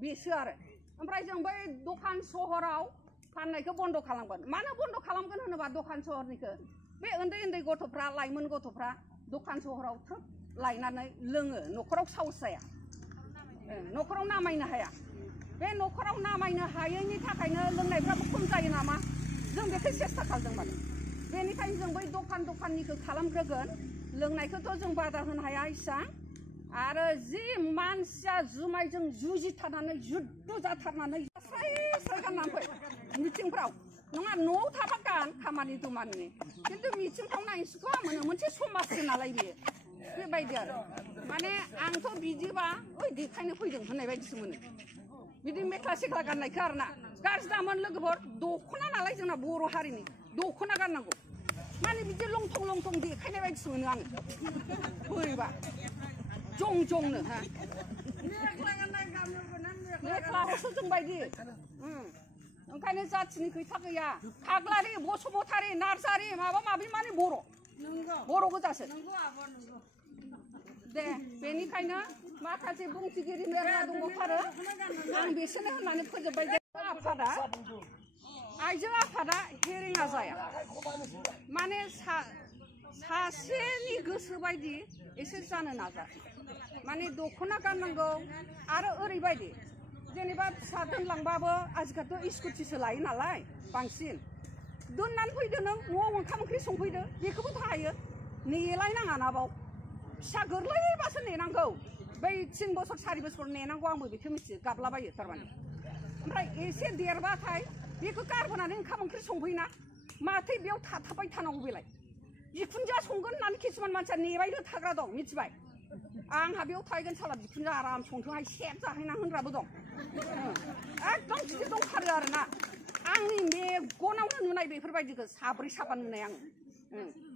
बेसो आरो ओमफ्राय जों बै दखान सहराव फाननायखौ बन्द खालामगोन मानो बन्द खालामगोन होनोबा दखान सहरनिखौ बे उन्दै उन्दै गथ'फ्रा लाइमोन गथ'फ्रा दखान सहराव थ्रोब लायनानै लोङो न'खराव साहस जाया न'खराव नामायनो हाया बे न'खराव नामायनो हायैनि थाखायनो लोंनायफ्राबो खम जायो नामा जों बेखौ सेस्था खालामदोंमोन बेनिखायनो जों बै दखाननिखौ खालामग्रोगोन लोंनायखौथ' जों बादा होनो हाया इसा आरो जि मानसिया जुमायजों जुजिथारनानै जुद्ध जाथारनानै स्राय गाननानै फै मिटिंफ्राव नङा न'आव थाबा गान खामानि दुमानि खिन्थु मिटिंफ्राव नायनोसोखौ मोनो मोनसे समाजसो नालाय बेयो बेबायदि आरो माने आंथ' बिदिबा ओइ देखायनो फैदों होननाय बायदिसो मोनो बिदि मेख्ला सेख्ला गाननायखौ आरोना गाज्रि दामोन लोगोफोर दख'ना नालाय जोंना बर' हारिनि दख'ना गाननांगौ माने बिदि लंथं देखायनाय बायदिसो मोनो आङो बोरैबा जंनो हा मेख्लाखौसो जों बायदि ओंखायनो जाथिनि खोथा गैया फाग्लारि बसुमतारी नार्जारी माबा माबि माने बर' गोजासो दे बेनिखायनो माखासे बुंथिगिरि मेरला दंबावथारो आं बिसोरनो होननानै फोजोबबाय जे आफादा आइजो आफादा हेरेङा जाया माने सासेनि गोसो बायदि एसे जानो नाजा माने दख'ना गाननांगौ आरो ओरैबायदि जेनेबा फिसा दोनलांबाबो आजिखालिथ' स्कुटिसो लायो नालाय बांसिन दोननानै फैदो नों न'आव ओंखाम ओंख्रि संफैदो बेखौबोथ' हायो नेलायनाङा ना बाव फिसा गोरलैबासो नेनांगौ बै 3 बोसोर 4 बोसोर नेनांगौ आंबो बेखौ मिथियो गाबलाबायो थारमाने ओमफ्राय एसे देरबाथाय बेखौ गारबोनानै ओंखाम ओंख्रि संफैना माथो बेयाव थाथाबबाय थानांगौ बेलाय बिखुनजोआ संगोन होननानै किसुमान मानसिया नेबायल' थाग्रा दं मिथिबाय आंहा बेयाव थाहैगोन साला बिखुनजोआ आराम संथोंहाय सेब जाहैना होनग्राबो दं एकदम गिदिर दंथारो आरोना आंनि मेगनावनो नुनाय बेफोरबायदिखौ साब्रै साबा नुनाय आङो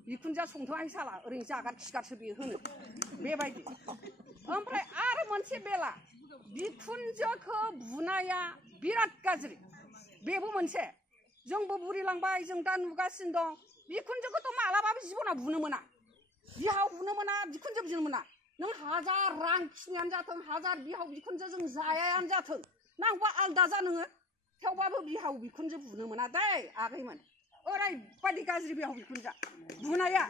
बिखुनजोआ संथोंहाय साला ओरैनो जागार खिगारसो बेयो होनो बेबायदि ओमफ्राय आरो मोनसे बेला बिखुनजोखौ बुनाया बिराद गाज्रि बेबो मोनसे जोंबो बुरिलांबाय जों दा नुगासिनो दं बिखुनजोखौथ' मालाबाबो जिबनाव बुनो मोना बिहाव बुनो मोना बिखुनजो बुनो मोना नों हाजार रां खिनियानो जाथों हाजार बिहाव बिखुनजो जों जायायानो जाथों नांगौबा आलदा जा नोङो थेवबाबो बिहाव बिखुनजो बुनो मोना दै आगैमोन ओरैबायदि गाज्रि बिहाव बिखुनजोआ बुनाया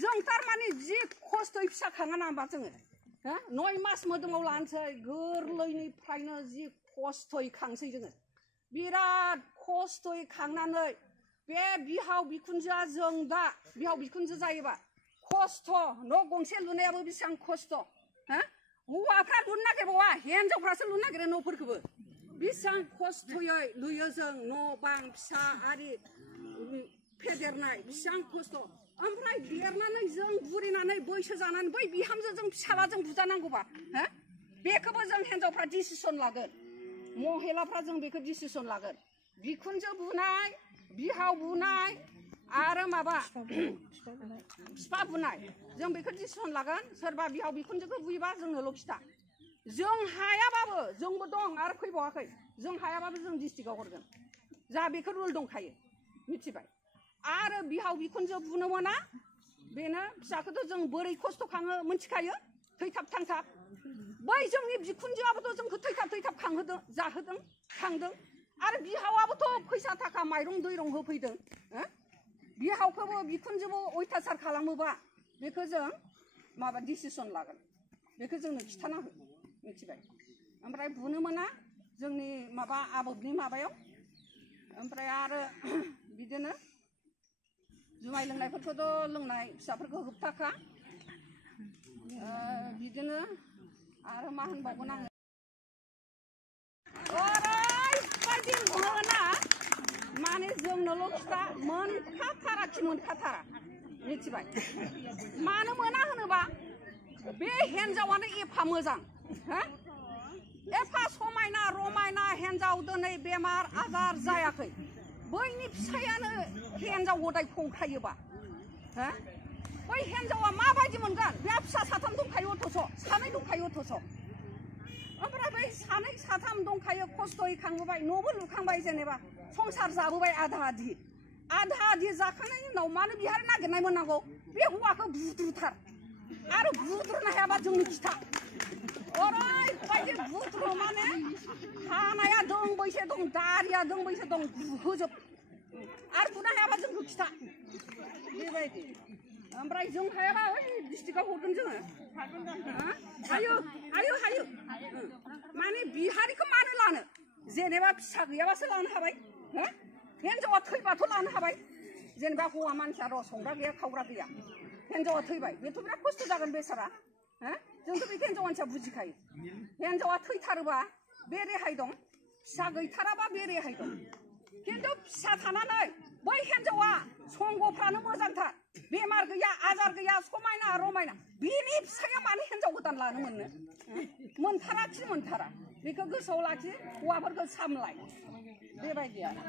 जों थारमाने जि खस्थ'यै फिसा खाङा ना होमबा जोङो 9 मास मोदोमाव लानोसै गोरलैनिफ्रायनो जि खस्थ'यै खांसै जोङो बिराद खस्थ'यै खांनानै बे बिहाव बिखुनजोआ जों दा बिहाव बिखुनजो जायोबा खस्थ' न' गंसे लुनायाबो बेसेबां खस्थ' हौवाफ्रा लुनो नागिरबावा हिन्जावफ्रासो लुनो नागिरो न'फोरखौबो बेसेबां खस्थ'यै लुयो जों न' बां फिसा आरि फेदेरनाय बेसेबां खस्थ' ओमफ्राय देरनानै जों बुरिनानै बैसो जानानै बै बिहामजोजों फिसालाजों बुजानांगौबा बेखौबो जों हिन्जावफ्रा डिसिसन लागोन महिलाफ्रा जों बेखौ डिसिसन लागोन बिखुनजो बुनाय बिहाव बुनाय आरो माबा बिफा बुनाय जों बेखौ डिसिसन लागोन सोरबा बिहाव बिखुनजोखौ बुयोबा जोंनोल' खिथा जों हायाबाबो जोंबो दं आरो फैबावाखै जों हायाबाबो जों डिस्ट्रिक्टआव हरगोन जा बेखौ रुल दंखायो मिथिबाय आरो बिहाव बिखुनजो बुनो मोना बेनो फिसाखौथ' जों बोरै खस्थ' खाङो मिथिखायो थैथाब थांथाब बै जोंनि बिखुनजोआबोथ' जोंखौ थैथाब खांहोदों जाहोदों खांदों आरो बिहावाबोथ' फैसा थाखा माइरं दैरं होफैदों बिहावखौबो बिखुनजोबो अयथासार खालामोबा बेखौ जों माबा डिसिसन लागोन बेखौ जोंनो खिथाना हो मिथिबाय ओमफ्राय बुनो मोना जोंनि माबा आबोबनि माबायाव ओमफ्राय आरो बिदिनो जुमाय लोंनायफोरखौथ' लोंनाय फिसाफोरखौ होबथाखा बिदिनो आरो मा होनबावगोन आङो ओरैबायदि मोना माने जोंनोल' खिथा मोनखाथारा मिथिबाय मानो मोना होनोबा बे हिन्जावानो एफा मोजां एफा समायना रमायना हिन्जाव दिनै बेमार आजार जायाखै बैनि फिसायानो हिन्जाव गदाय फंखायोबा बै हिन्जावा माबायदि मोनगोन बे फिसा 3 दंखायो अथ'स' 2 दंखायो अथ'स' ओमफ्राय बै 2 3 दंखायो खस्थ'यै खांबोबाय न'बो लुखांबाय जेनेबा संसार जाबोबाय आधा आधि जाखांनायनि उनाव मानो बिहार नागिरनाय मोननांगौ बे हौवाखौ बुद्रुथार आरो बुद्रुनो हायाबा जोंनो खिथा ओरैबायदि बुद्रु माने दोंबैसे दं दारिया दोंबैसे दं होजोब आरो बुनो हायाबा जोंखौ खिथा बेबायदि ओमफ्राय जों हायाबा ओइ डिस्ट्रिक्टआव हरगोन जोङो हायो हायो हायो माने बिहारिखौ मानो लानो जेनेबा फिसा गैयाबासो लानो हाबाय हिन्जावा थैबाथ' लानो हाबाय जेनेबा हौवा मानसिया र' संग्रा गैया खावग्रा गैया हिन्जावा थैबाय बेथ' बिराद खस्थ' जागोन बेसारा जोंथ' बे हिन्जाव मानसिया बुजिखायो हिन्जावा थैथारोबा बे रेहाय दं फिसा गैथाराबा बे रेहाय दं खिन्थु फिसा थानानै बै हिन्जावा संगफ्रानो मोजांथार बेमार गैया आजार गैया समायना रमायना बेनि फिसाया मानो हिन्जाव गोदान लानो मोननो मोनथारा खि मोनथारा बेखौ गोसोआव लाखि हौवाफोरखौ सामलाय बेबायदि आरो